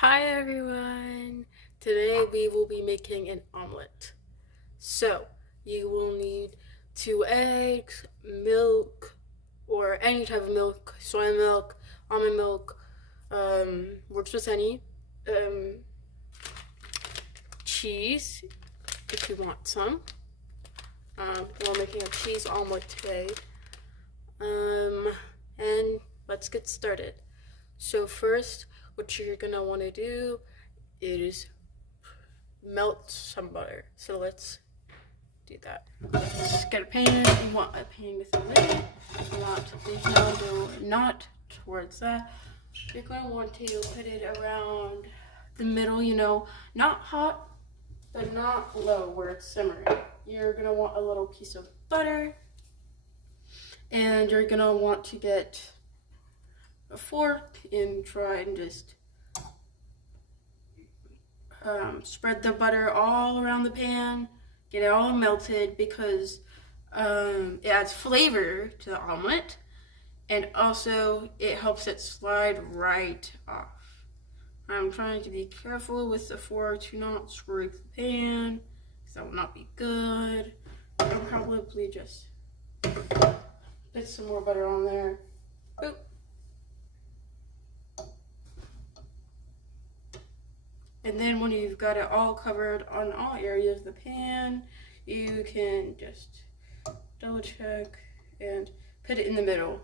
Hi everyone! Today we will be making an omelet. So, you will need 2 eggs, milk, or any type of milk, soy milk, almond milk, works with any, um, cheese, if you want some. We're making a cheese omelet today. And let's get started. So first, what you're gonna want to do is melt some butter. So let's do that. Let's get a pan. You want a pan with a lid. Not towards that. You're gonna want to put it around the middle, not hot, but not low where it's simmering. You're gonna want a little piece of butter, and you're gonna want to get a fork and try and just spread the butter all around the pan, get it all melted, because it adds flavor to the omelet, and also it helps it slide right off. I'm trying to be careful with the fork to not scrape the pan, because that will not be good. I'll probably just put some more butter on there. Boop. And then when you've got it all covered on all areas of the pan, you can just double check and put it in the middle.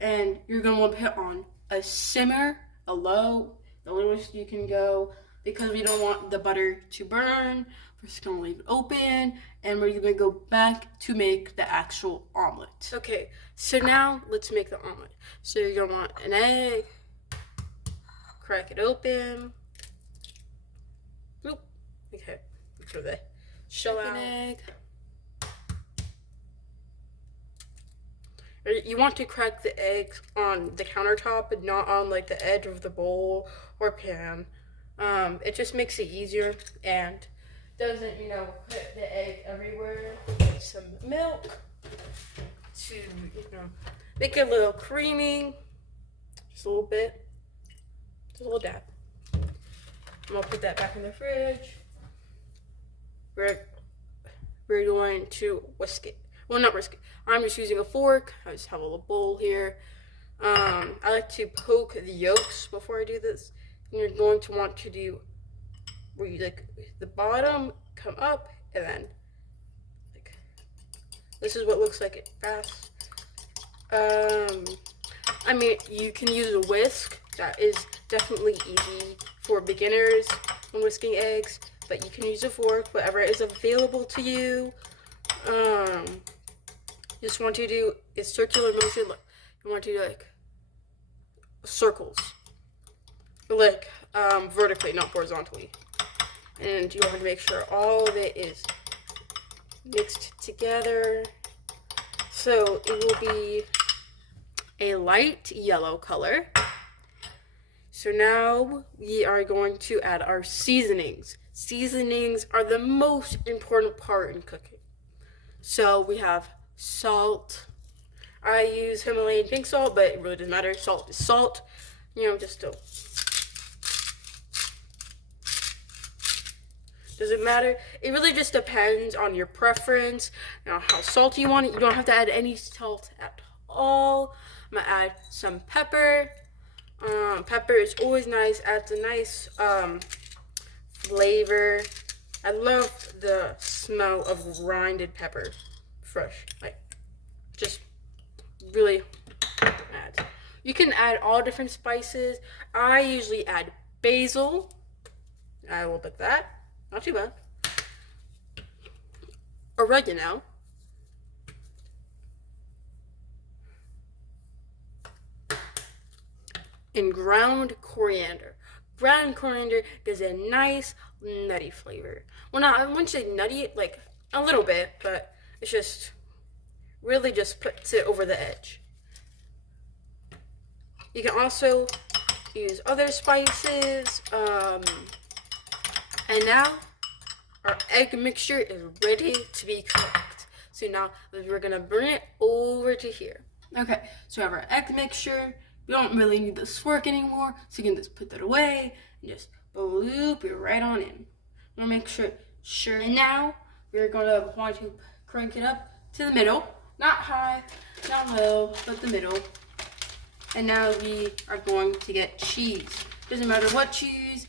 And you're going to want to put on a simmer, a low, the lowest you can go, because we don't want the butter to burn. We're just going to leave it open, and we're going to go back to make the actual omelet. Okay, so now let's make the omelet. So you're going to want an egg, crack it open. Oop. Okay, for the shell out. Egg. You want to crack the eggs on the countertop and not on like the edge of the bowl or pan. It just makes it easier and doesn't, put the egg everywhere. Some milk to, make it a little creamy. Just a little bit. Just a little dab. I'm gonna put that back in the fridge. We're going to whisk it. Well, not whisk it. I'm just using a fork. I just have a little bowl here. I like to poke the yolks before I do this. And you're going to want to do where you the bottom come up, and then this is what looks like it fast. I mean, you can use a whisk. That is definitely easy for beginners when whisking eggs, but you can use a fork, whatever is available to you. Just want to do a circular motion. You want to do circles, vertically, not horizontally. And you want to make sure all of it is mixed together. So it will be a light yellow color. So now we are going to add our seasonings. Seasonings are the most important part in cooking. So we have salt. I use Himalayan pink salt, but it really doesn't matter. Salt is salt. Doesn't matter. It really just depends on your preference, how salty you want it. You don't have to add any salt at all. I'm gonna add some pepper. Pepper is always nice, adds a nice flavor. I love the smell of grinded pepper, fresh, just really adds. You can add all different spices. I usually add basil. Add a little bit of that, not too bad. Oregano. And ground coriander. Ground coriander gives a nice nutty flavor. Well, I wouldn't say nutty, a little bit, but it's just really just puts it over the edge. You can also use other spices. And now our egg mixture is ready to be cooked. So now we're gonna bring it over to here. Okay, so we have our egg mixture. We don't really need this fork anymore, so you can just put that away and just bloop it right on in. I'm gonna make sure. And now we're gonna want to crank it up to the middle, not high, not low, but the middle. And now we are going to get cheese. Doesn't matter what cheese.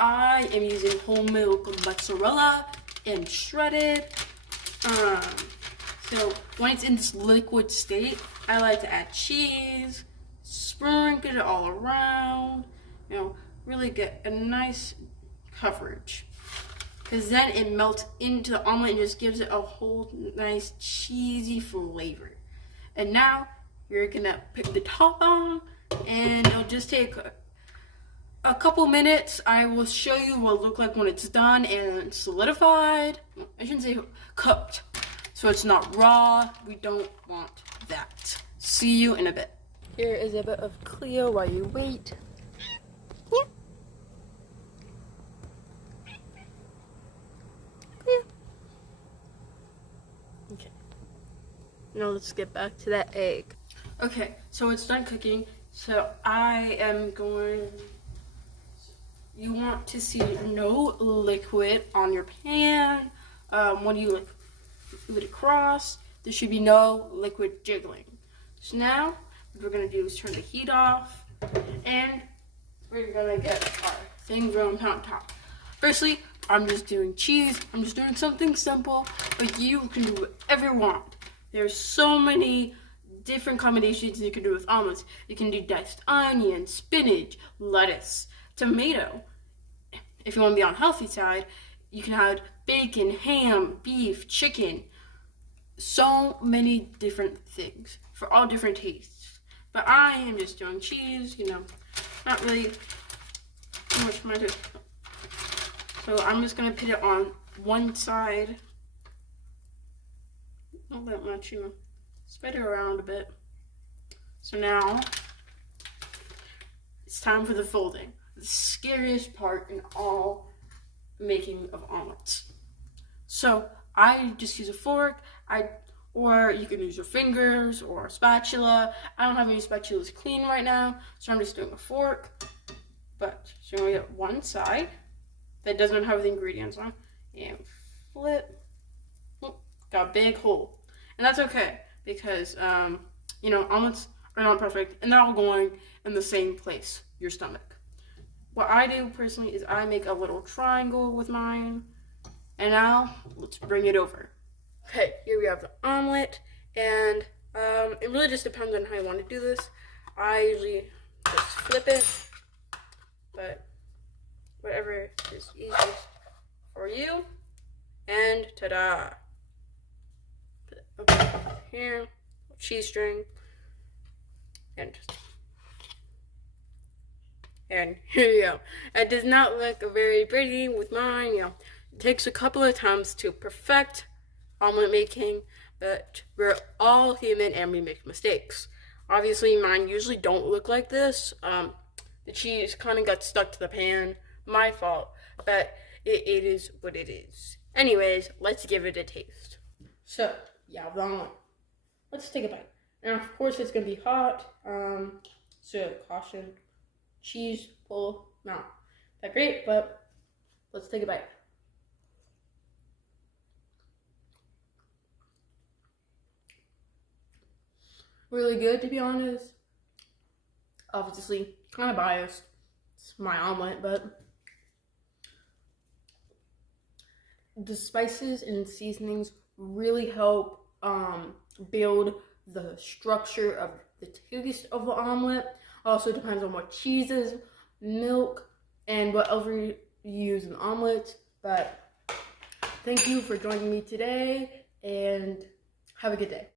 I am using whole milk mozzarella and shredded. So when it's in this liquid state, I like to add cheese, sprinkle it all around, really get a nice coverage. Because then it melts into the omelet and just gives it a whole nice cheesy flavor. And now you're gonna put the top on, and it'll just take a couple minutes. I will show you what it'll look like when it's done and solidified. I shouldn't say cooked, so it's not raw. We don't want that. See you in a bit. Here is a bit of Cleo while you wait. Yeah. Yeah. Okay. Now let's get back to that egg. Okay, so it's done cooking. So I am going. You want to see no liquid on your pan. When you move it across, there should be no liquid jiggling. So now what we're gonna do is turn the heat off, and we're gonna get our thing from on top. Firstly, I'm just doing cheese. I'm just doing something simple, but you can do whatever you want. There's so many different combinations you can do with omelets. You can do diced onion, spinach, lettuce, tomato. If you want to be on the healthy side, you can add bacon, ham, beef, chicken. So many different things for all different tastes. But I am just doing cheese, not really too much matter. So I'm just gonna put it on one side. Not that much, spread it around a bit. So now it's time for the folding. The scariest part in all making of omelets. So I just use a fork, or you can use your fingers or a spatula. I don't have any spatulas clean right now, so I'm just doing a fork. But so you're gonna get one side that doesn't have the ingredients on, and flip. Oh, got a big hole, and that's okay because omelets are not perfect, and they're all going in the same place, your stomach. What I do personally is I make a little triangle with mine, and now let's bring it over. Okay, here we have the omelet, and it really just depends on how you want to do this. I usually just flip it, but whatever is easiest for you. And ta-da! Okay, here, cheese string, and here you go. It does not look very pretty with mine. It takes a couple of times to perfect omelet making, but we're all human and we make mistakes. Obviously, mine usually don't look like this. The cheese kind of got stuck to the pan. My fault, but it is what it is. Anyways, let's give it a taste. So, yeah, the omelet. Let's take a bite. Now, of course, it's going to be hot, so caution. Cheese pull, not that great, but let's take a bite. Really good, to be honest. Obviously, kind of biased. It's my omelet, but the spices and seasonings really help build the structure of the taste of the omelet. Also depends on what cheeses, milk, and whatever you use in omelets. But thank you for joining me today, and have a good day.